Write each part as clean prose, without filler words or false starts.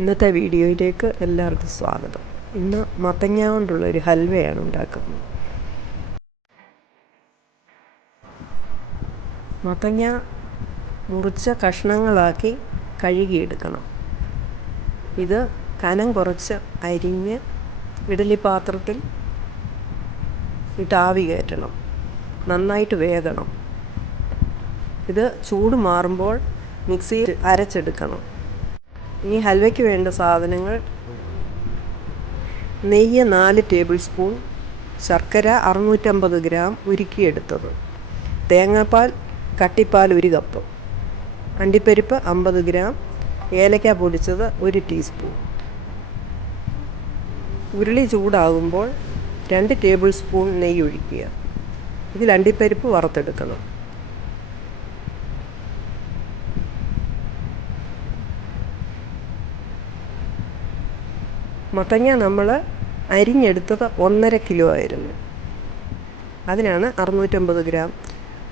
ഇന്നത്തെ വീഡിയോയിലേക്ക് എല്ലാവർക്കും സ്വാഗതം. ഇന്ന് മത്തങ്ങ കൊണ്ടുള്ളൊരു ഹൽവയാണ് ഉണ്ടാക്കുന്നത്. മത്തങ്ങ മുറിച്ച കഷ്ണങ്ങളാക്കി കഴുകിയെടുക്കണം. ഇത് കനം കുറച്ച് അരിഞ്ഞ് ഇഡ്ഡലി പാത്രത്തിൽ ഇട്ട് ആവി കയറ്റണം. നന്നായിട്ട് വേകണം. ഇത് ചൂട് മാറുമ്പോൾ മിക്സിയിൽ അരച്ചെടുക്കണം. ഈ ഹൽവയ്ക്ക് വേണ്ട സാധനങ്ങൾ: നെയ്യ് 4 ടേബിൾ സ്പൂൺ, ശർക്കര 650 ഗ്രാം ഉരുക്കിയെടുത്തത്, തേങ്ങാപ്പാൽ കട്ടിപ്പാൽ 1 കപ്പ്, അണ്ടിപ്പരിപ്പ് 50 ഗ്രാം, ഏലക്ക പൊടിച്ചത് 1 ടീസ്പൂൺ. ഉരുളി ചൂടാകുമ്പോൾ 2 ടേബിൾ സ്പൂൺ നെയ്യ് ഒഴിക്കുക. ഇതിൽ അണ്ടിപ്പരിപ്പ് വറുത്തെടുക്കണം. മത്തങ്ങ നമ്മൾ അരിഞ്ഞെടുത്തത് 1.5 കിലോ ആയിരുന്നു. അതിനാണ് 650 ഗ്രാം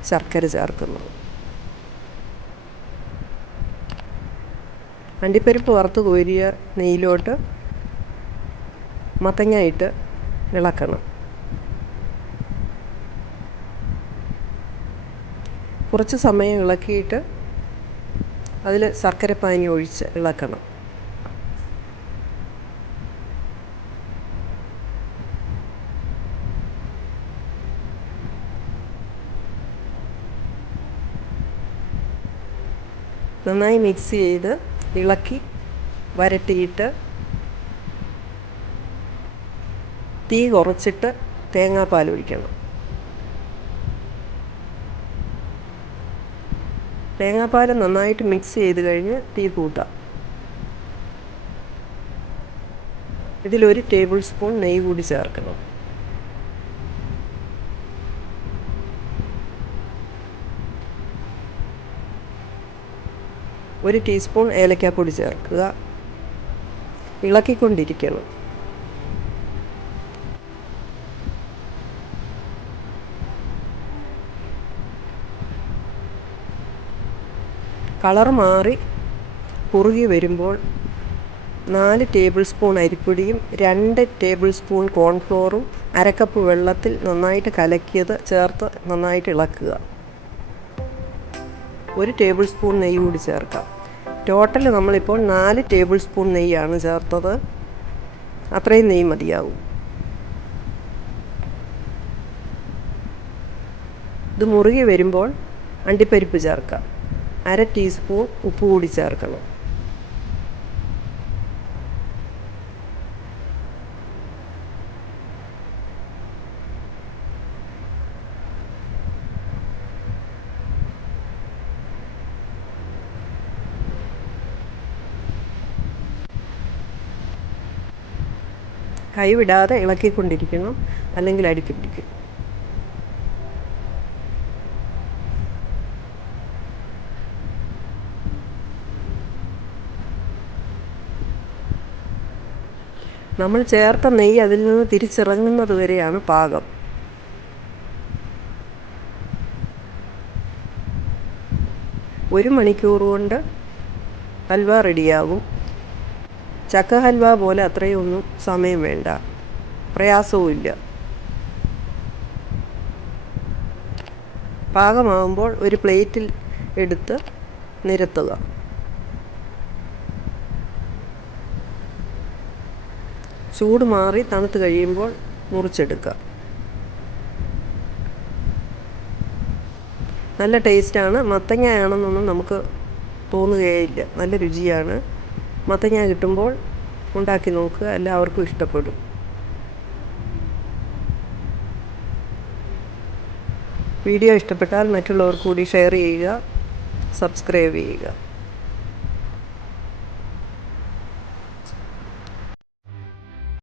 ശർക്കര ചേർക്കുന്നത്. അണ്ടിപ്പരിപ്പ് വറുത്ത് കോരിയ നെയ്യിലോട്ട് മത്തങ്ങ ഇട്ട് ഇളക്കണം. കുറച്ച് സമയം ഇളക്കിയിട്ട് അതിൽ ശർക്കരപ്പാനി ഒഴിച്ച് ഇളക്കണം. നന്നായി മിക്സ് ചെയ്ത് ഇളക്കി വരട്ടിയിട്ട് തീ കുറച്ചിട്ട് തേങ്ങാപ്പാൽ ഒഴിക്കണം. തേങ്ങാപ്പാൽ നന്നായിട്ട് മിക്സ് ചെയ്ത് കഴിഞ്ഞ് തീ കൂട്ടാം. ഇതിൽ 1 ടേബിൾ സ്പൂൺ നെയ്യ് കൂടി ചേർക്കണം. ഒരു ടീസ്പൂൺ ഏലക്കാപ്പൊടി ചേർക്കുക. ഇളക്കിക്കൊണ്ടിരിക്കണം. കളർ മാറി കുറുകി വരുമ്പോൾ 4 ടേബിൾ സ്പൂൺ അരിപ്പൊടിയും 2 ടേബിൾ സ്പൂൺ കോൺഫ്ലോറും 1/2 കപ്പ് വെള്ളത്തിൽ നന്നായിട്ട് കലക്കിയത് ചേർത്ത് നന്നായിട്ട് ഇളക്കുക. 1 ടേബിൾ സ്പൂൺ നെയ്യ് കൂടി ചേർക്കാം. ടോട്ടൽ നമ്മളിപ്പോൾ 4 ടേബിൾ സ്പൂൺ നെയ്യാണ് ചേർത്തത്. അത്രയും നെയ്യ് മതിയാവും. ഇത് മുറുകി വരുമ്പോൾ അണ്ടിപ്പരിപ്പ് ചേർക്കാം. 1/2 ടീസ്പൂൺ ഉപ്പ് കൂടി ചേർക്കണം. കൈവിടാതെ ഇളക്കിക്കൊണ്ടിരിക്കണം, അല്ലെങ്കിൽ അടിക്ക് പിടിക്കും. നമ്മൾ ചേർത്ത നെയ്യ് അതിൽ നിന്ന് തിരിച്ചിറങ്ങുന്നത് വരെയാണ് പാകം. ഒരു മണിക്കൂർ കൊണ്ട് ഹൽവ റെഡിയാകും. ചക്ക ഹൽവ പോലെ അത്രയൊന്നും സമയം വേണ്ട, പ്രയാസവുമില്ല. പാകമാകുമ്പോൾ ഒരു പ്ലേറ്റിൽ എടുത്ത് നിരത്തുക. ചൂട് മാറി തണുത്ത് കഴിയുമ്പോൾ മുറിച്ചെടുക്കുക. നല്ല ടേസ്റ്റാണ്. മത്തങ്ങയാണെന്നൊന്നും നമുക്ക് തോന്നുകയില്ല. നല്ല രുചിയാണ്. മത്തങ്ങ കിട്ടുമ്പോൾ ഉണ്ടാക്കി നോക്കുക. എല്ലാവർക്കും ഇഷ്ടപ്പെടും. വീഡിയോ ഇഷ്ടപ്പെട്ടാൽ മറ്റുള്ളവർക്ക് കൂടി ഷെയർ ചെയ്യുക, സബ്സ്ക്രൈബ് ചെയ്യുക.